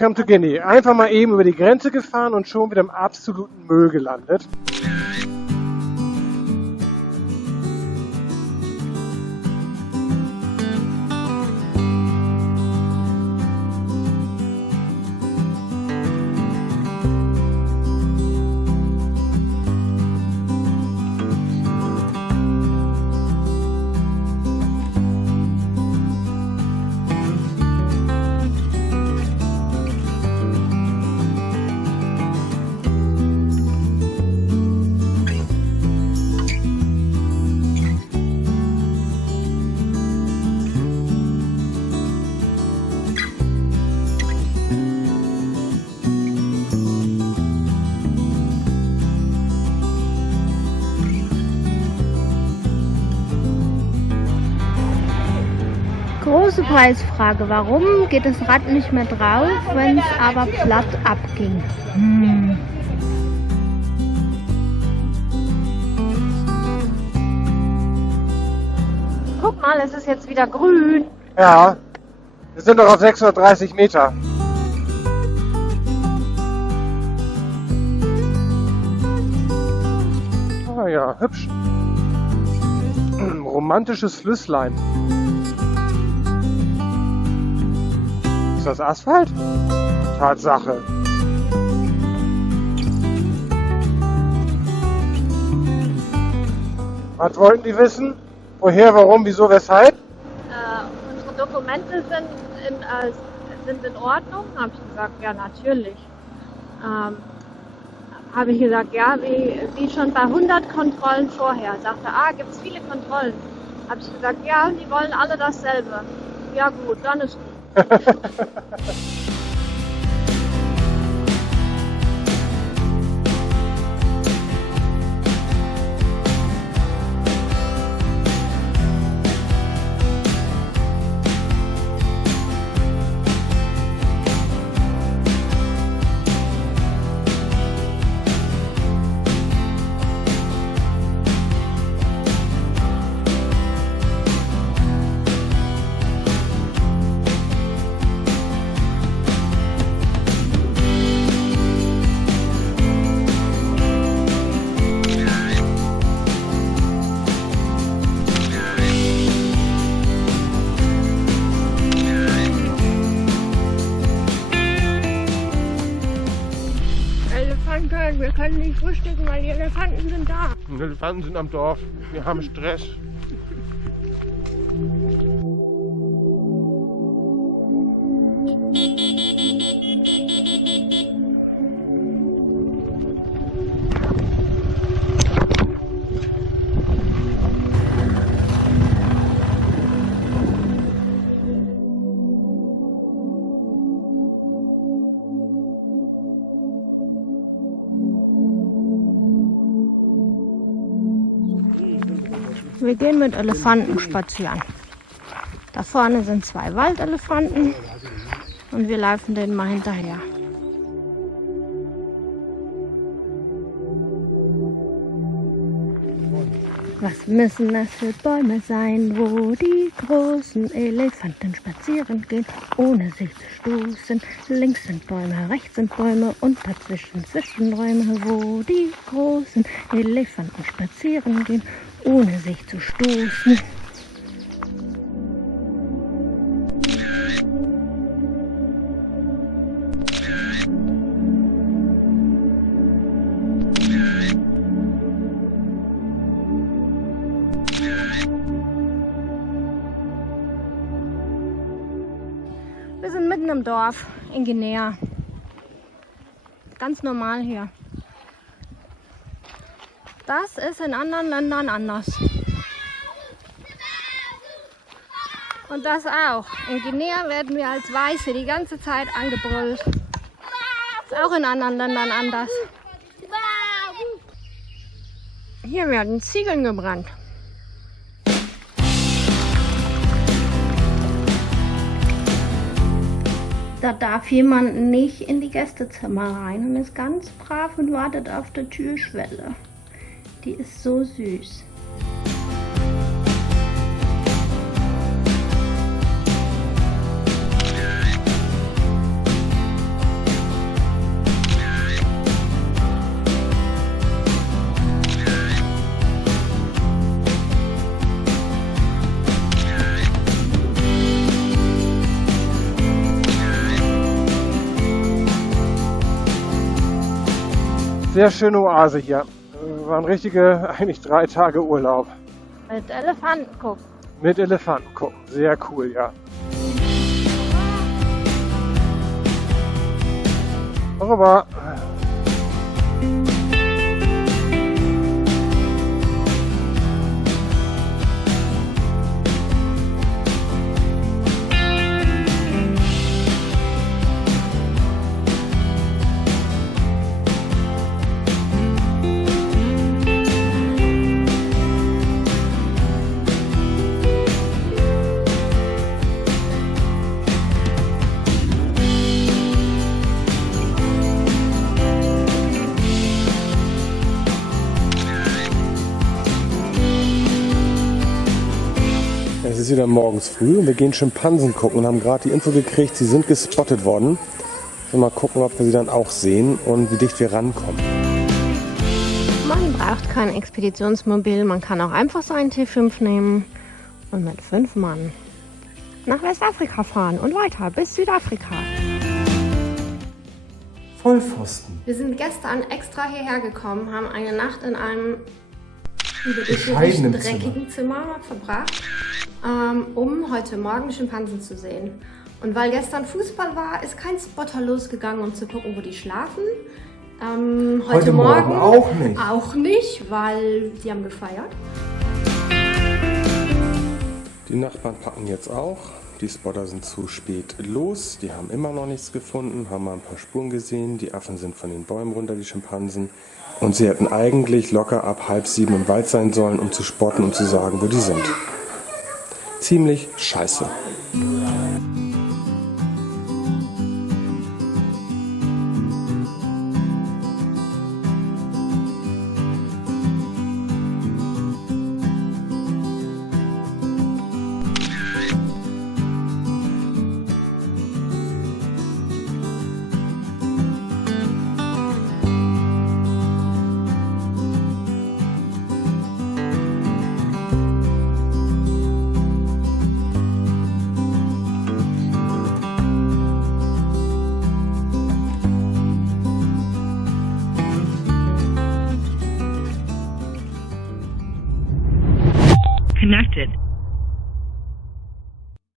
Welcome to Guinea. Einfach mal eben über die Grenze gefahren und schon wieder im absoluten Müll gelandet. Große Preisfrage. Warum geht das Rad nicht mehr drauf, wenn es aber platt abging? Guck mal, es ist jetzt wieder grün. Ja, wir sind doch auf 630 Meter. Ah ja, hübsch. Romantisches Flüsslein. Ist das Asphalt? Tatsache. Was wollten die wissen? Woher, warum, wieso, weshalb? Unsere Dokumente sind in Ordnung. Habe ich gesagt, ja, natürlich. Habe ich gesagt, ja, wie schon bei 100 Kontrollen vorher. Sagte, gibt es viele Kontrollen. Habe ich gesagt, ja, die wollen alle dasselbe. Ja gut, dann ist gut. Wir können nicht frühstücken, weil die Elefanten sind da. Die Elefanten sind am Dorf. Wir haben Stress. Wir gehen mit Elefanten spazieren. Da vorne sind 2 Waldelefanten und wir laufen denen mal hinterher. Was müssen das für Bäume sein, wo die großen Elefanten spazieren gehen, ohne sich zu stoßen? Links sind Bäume, rechts sind Bäume und dazwischen Zwischenräume, wo die großen Elefanten spazieren gehen, ohne sich zu stoßen. Wir sind mitten im Dorf in Guinea. Ganz normal hier. Das ist in anderen Ländern anders. Und das auch. In Guinea werden wir als Weiße die ganze Zeit angebrüllt. Ist auch in anderen Ländern anders. Hier werden Ziegeln gebrannt. Da darf jemand nicht in die Gästezimmer rein und ist ganz brav und wartet auf der Türschwelle. Die ist so süß. Sehr schöne Oase hier. Waren richtige, eigentlich 3 Tage Urlaub. Mit Elefanten gucken. Mit Elefanten gucken. Sehr cool, ja. Rüber. Es ist wieder morgens früh und wir gehen Schimpansen gucken und haben gerade die Info gekriegt, sie sind gespottet worden. Mal gucken, ob wir sie dann auch sehen und wie dicht wir rankommen. Man braucht kein Expeditionsmobil, man kann auch einfach so einen T5 nehmen und mit 5 Mann nach Westafrika fahren und weiter bis Südafrika. Vollpfosten. Wir sind gestern extra hierher gekommen, haben eine Nacht in einem bescheidenen dreckigen Zimmer verbracht, um heute Morgen Schimpansen zu sehen. Und weil gestern Fußball war, ist kein Spotter losgegangen, um zu gucken, wo die schlafen. Heute Morgen auch nicht, weil die haben gefeiert. Die Nachbarn packen jetzt auch. Die Spotter sind zu spät los. Die haben immer noch nichts gefunden, haben mal ein paar Spuren gesehen. Die Affen sind von den Bäumen runter, die Schimpansen. Und sie hätten eigentlich locker ab 6:30 im Wald sein sollen, um zu spotten und zu sagen, wo die sind. Ziemlich scheiße. Connected.